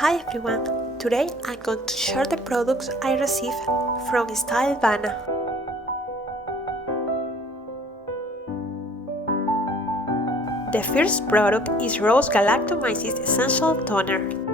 Hi everyone! Today I'm going to share the products I received from Stylevana. The first product is Rose Galactomyces Essential Toner.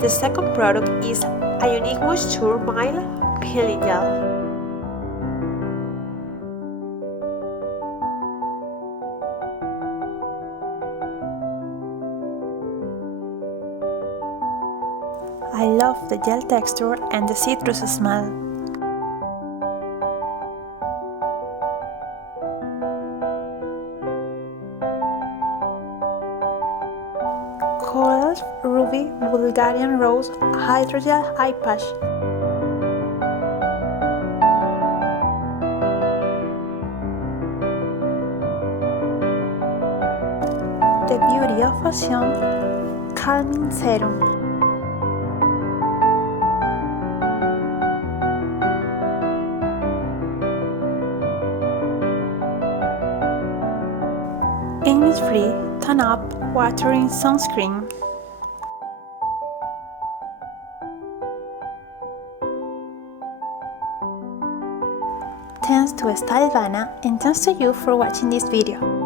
The second product is a unique moisture mild peeling gel. I love the gel texture and the citrus smell. Coral Ruby Bulgarian Rose Hydrogel Eye Patch. The Beauty of Ocean Calming Serum. Innis-free Tone-Up Watering Sunscreen. Thanks to Stylevana and thanks to you for watching this video.